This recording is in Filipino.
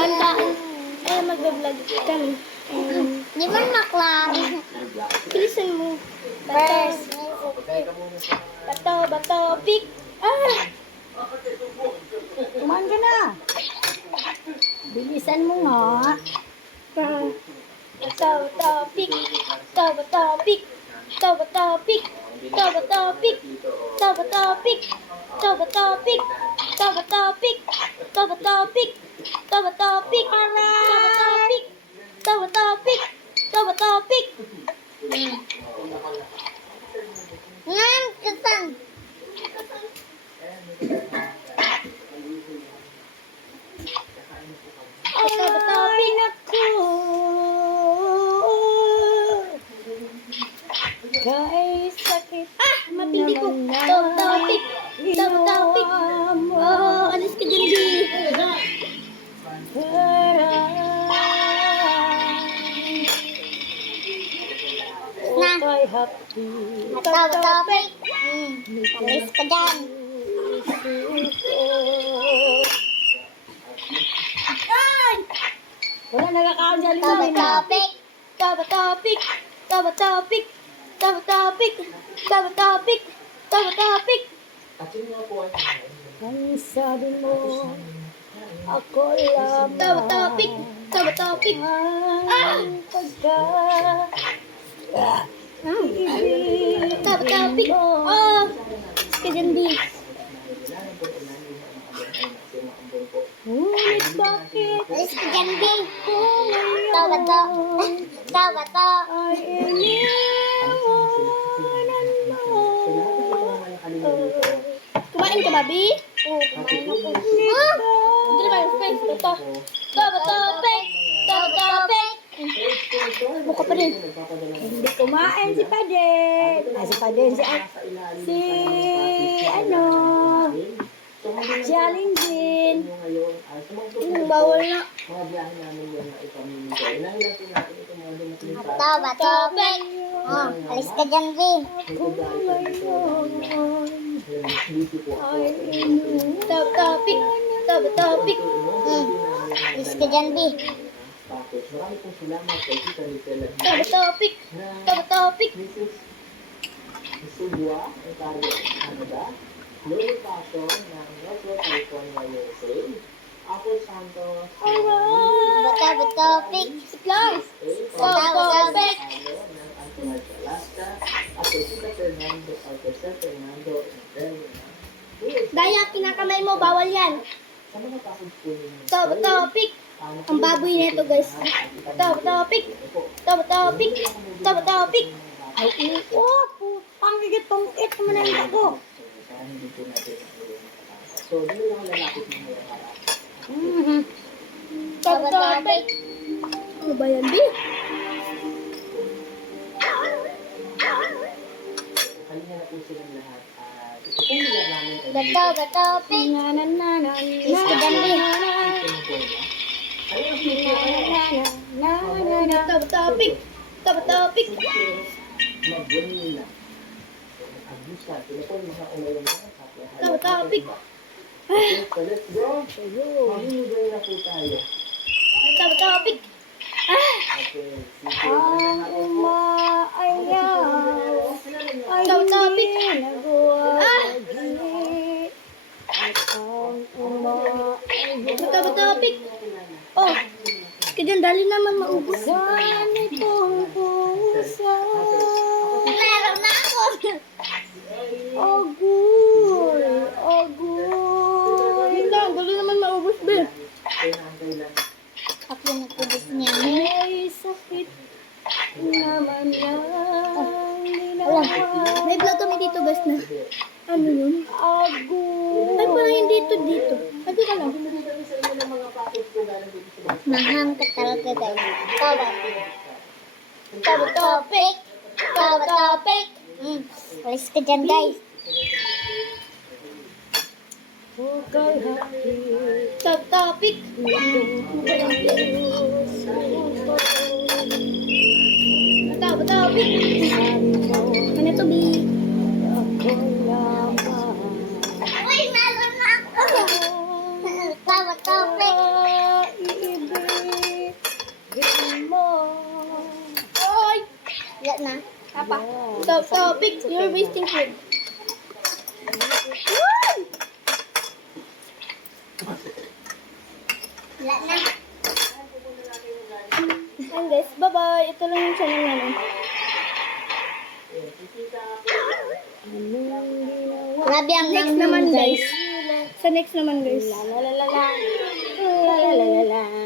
Kain-kain. Eh, mag-vlog kami. Di man maklang. Bilisan mo. First. Bato, pick. Ah! Kumain ka na. Bilisan mo nga. Bato, pick. Bato, pick. Bato, pick. Bato, pick. Bato, pick. Bato, pick. Bato, pick. Bato, pick. Bato, pick. Bato, pick. Bato, pick. Ngam, katang. Ay, naku. Kay sakit. Ah, matindi ko. Topic. Topic. Oh, alis ka dyan, Di. Na. Kay happy. Topic. Alis ka dyan. Ay! Wala nagkakaon dyan. Topic. Topic. Topic. Topic. Topic. Ang sabi mo, ako lamang. Topic. Ang pagka. Topic. Oh, alis ka dyan, Di. Ngunit bakit Alis ka dyan, Di. Tawa-to. Ay iniwanan mo. Kumain ka ba, Bi? Oo, kumain ako. Ah! Hindi naman yung space. Ito. Topic. Buka pa rin. Hindi kumain si Paden. Si Paden, ano, si Alinjin. Bawal na. Topic. Oh, alis ka dyan, Vi. Topic. Alis ka dyan, Vi. Marami pong salamat kay Tita Nicela. Topic. Mrs. Subwa, Ontario, Canada. Lolo Paso ng Metro California, USA. Apple Santos. Topic. Supplies. Topic. ng Anchorage, Alaska. At kay Tita Fernando, Alcacel Fernando, Ontario. Daya, kinakamay mo. Bawal yan. Sa mga kapag po ninyo. Topic. Ang baboy na ito, guys. Topic. Ay, ang higit pang ito mo na yung bago. So, dito lang lalapit mo mga harap. Topic. Ano ba yan, Bi? Kanina na po silang lahat. Ito pong lugar namin ay Topic. Alis ka dyan, Vi. Topic. Mag-Manila. Abusa. Sila po yung mga umayong mga kapwa. Topic. Okay, so let's go. Mag-Manila na po tayo. Topic. Okay. Ang umaayaw ay Topic. ginagawagi. At ang umaayaw Topic. Oh, kaya dali naman maubos. ganitong pusa. Meron na ako. Agoy. Wait lang, dali naman maubos, Bi. Ako nagpubos niya. May sakit naman lang ginawa. May vlog kami dito, guys, na. Ano yun? Agoy. Ay, parang hindi dito. Ito ka lang. Mahang ka talaga, guys. Topic. Alis ka dyan, guys. Okay, happy. Topic. Topic. Ano to, Bi? Ako lamang. Uy, meron na ako. Topic. na. Apa? Stop, Vic. You're wasting food. Wala na. And guys, bye-bye. Ito lang yung channel namin. Grabe ang next naman guys. Sa next naman guys. La la la la la. La la la la la.